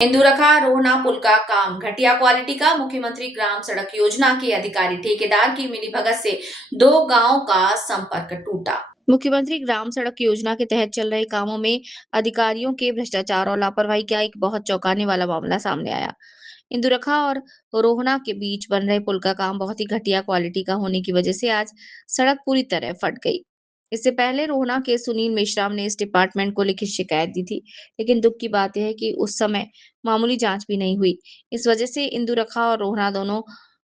इंदुरखा रोहना पुल का काम घटिया क्वालिटी का। मुख्यमंत्री ग्राम सड़क योजना के अधिकारी ठेकेदार की मिलीभगत से 2 गांवों का संपर्क टूटा। मुख्यमंत्री ग्राम सड़क योजना के तहत चल रहे कामों में अधिकारियों के भ्रष्टाचार और लापरवाही का एक बहुत चौंकाने वाला मामला सामने आया। इंदुरखा और रोहना के बीच बन रहे पुल का काम बहुत ही घटिया क्वालिटी का होने की वजह से आज सड़क पूरी तरह फट गई। इससे पहले रोहना के सुनील मेश्राम ने इस डिपार्टमेंट को लिखित शिकायत दी थी, लेकिन दुख की बात यह है कि उस समय मामूली जांच भी नहीं हुई। इस वजह से इंदुरखा और रोहना दोनों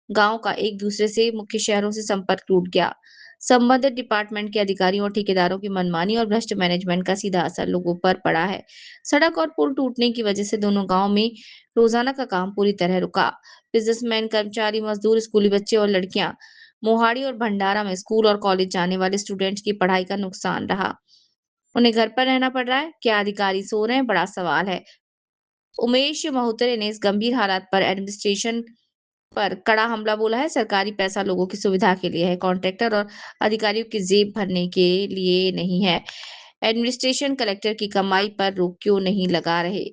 गांव का एक दूसरे से मुख्य शहरों से संपर्क टूट गया। संबंधित डिपार्टमेंट के अधिकारियों और ठेकेदारों की मनमानी और भ्रष्ट मैनेजमेंट का सीधा असर लोगों पर पड़ा है। सड़क और पुल टूटने की वजह से दोनों गांव में रोजाना का काम पूरी तरह रुका। बिजनेसमैन, कर्मचारी, मजदूर, स्कूली बच्चे और लड़कियां, मोहाड़ी और भंडारा में स्कूल और कॉलेज जाने वाले स्टूडेंट्स की पढ़ाई का नुकसान रहा। उन्हें घर पर रहना पड़ रहा है। क्या अधिकारी सो रहे हैं? बड़ा सवाल है। उमेश महोत्रे ने इस गंभीर हालात पर एडमिनिस्ट्रेशन पर कड़ा हमला बोला है। सरकारी पैसा लोगों की सुविधा के लिए है, कॉन्ट्रैक्टर और अधिकारियों की जेब भरने के लिए नहीं है। एडमिनिस्ट्रेशन कलेक्टर की कमाई पर रोक क्यों नहीं लगा रहे?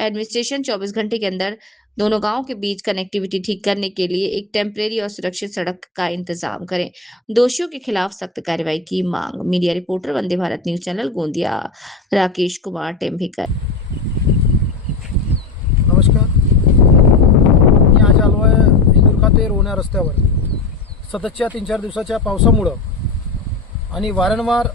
एडमिनिस्ट्रेशन 24 घंटे के अंदर दोनों गांवों के बीच कनेक्टिविटी ठीक करने के लिए एक टेम्परेरी और सुरक्षित सड़क का इंतजाम करें। दोषियों के खिलाफ सख्त कार्रवाई की मांग। Media reporter, Vande Bharat news channel, Gondia, Rakesh Kumar Tembhekar. नमस्कार, मी आज आलो आहे इंदुरखा ते रोहना रस्त्यावर. सततच्या 3-4 दिवसाच्या पावसामुळं आणि वारंवार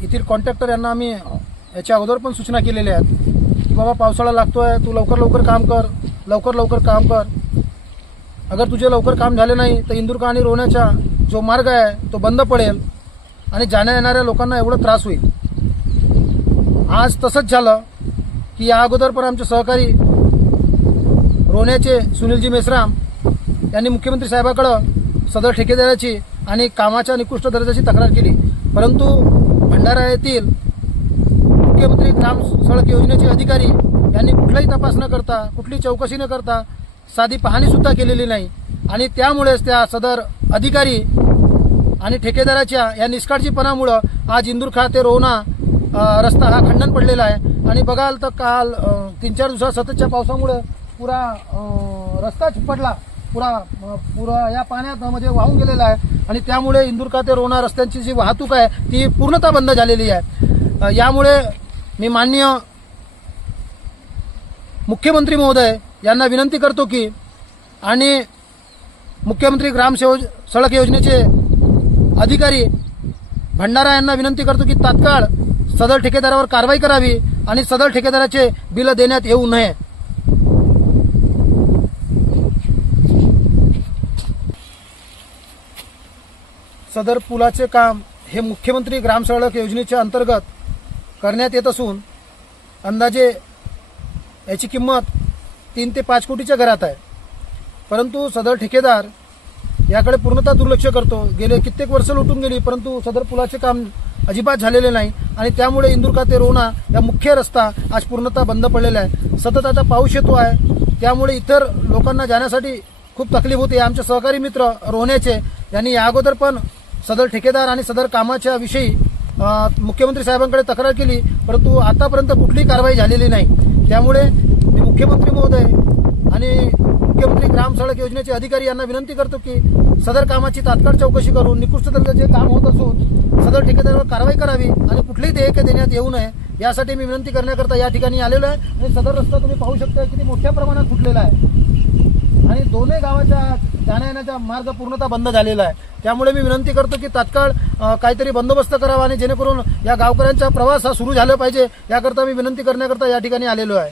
येथील कॉन्ट्रॅक्टर यांना आम्ही याच्या अगोदर पण सूचना केलेल्या आहेत की बाबा पावसाळा लागतोय, तू लवकर काम कर, लवकर काम कर. अगर तुझे लवकर काम झाले नाही तर इंदुरखा आणि रोहण्याचा जो मार्ग आहे तो बंद पडेल आणि जाण्या येणाऱ्या लोकांना एवढा त्रास होईल. आज तसंच झालं की या अगोदर पण आमचे सहकारी रोहण्याचे सुनीलजी मेश्राम यांनी मुख्यमंत्री साहेबांकडे सदर ठेकेदाराची आणि कामाच्या निकृष्ट दर्जाची तक्रार केली, परंतु भंडारा येथील मुख्यमंत्री ग्राम सडक योजनेचे अधिकारी यांनी कुठलाही तपास न करता, कुठली चौकशी न करता साधी पाहणी सुद्धा केलेली नाही. आणि त्यामुळेच त्या सदर अधिकारी आणि ठेकेदाराच्या या निष्काळजीपणामुळे आज इंदुरखा ते रोहना रस्ता हा खंडन पडलेला आहे. आणि बघाल तर काल 3-4 दिवसात सततच्या पावसामुळे पुरा रस्ताच पडला, पुरा या पाण्यात म्हणजे वाहून गेलेला आहे. आणि त्यामुळे इंदुरखा ते रोहना रस्त्यांची जी वाहतूक आहे ती पूर्णतः बंद झालेली आहे. यामुळे मी माननीय मुख्यमंत्री महोदय यांना विनंती करतो की आणि मुख्यमंत्री ग्राम सडक योजनेचे अधिकारी भंडारा यांना विनंती करतो की तात्काळ सदर ठेकेदारावर कारवाई करावी आणि सदर ठेकेदाराचे बिल देण्यात येऊ नये. सदर पुलाचे काम हे मुख्यमंत्री ग्राम सडक योजनेच्या अंतर्गत करण्यात येत असून अंदाजे याची किंमत 3 ते 5 कोटीच्या घरात आहे. परंतु सदर ठेकेदार याकडे पूर्णतः दुर्लक्ष करतो. गेले कित्येक वर्ष लुटून गेली, परंतु सदर पुलाचे काम अजिबात झालेले नाही. आणि त्यामुळे इंदुरखा ते रोहना या मुख्य रस्ता आज पूर्णतः बंद पडलेला आहे. सतत आता पाऊस येतो आहे, त्यामुळे इतर लोकांना जाण्यासाठी खूप तकलीफ होते. आमचे सहकारी मित्र रोहण्याचे यांनी या अगोदर पण सदर ठेकेदार आणि सदर कामाच्या विषयी मुख्यमंत्री साहेबांकडे तक्रार केली, परंतु आतापर्यंत कुठलीही कारवाई झालेली नाही. त्यामुळे मी मुख्यमंत्री महोदय आणि मुख्यमंत्री ग्राम सडक योजनेचे अधिकारी यांना विनंती करतो की सदर कामाची तात्काळ चौकशी करून निकृष्ट दर्जाचे काम होत असून सदर ठेकेदारावर कारवाई करावी आणि कुठलीही देयक देण्यात येऊ नये, यासाठी मी विनंती करण्याकरता या ठिकाणी आलेलो आहे. आणि सदर रस्ता तुम्ही पाहू शकता किती मोठ्या प्रमाणात फुटलेला आहे आणि दोन्ही गावाच्या जाण्या येण्याचा मार्ग पूर्णतः बंद झालेला आहे. त्यामुळे मी विनंती करतो की तात्काळ काहीतरी बंदोबस्त करावा आणि जेणेकरून या गावकऱ्यांचा प्रवास हा सुरू झाला पाहिजे, याकरता मी विनंती करण्याकरता या ठिकाणी आलेलो आहे.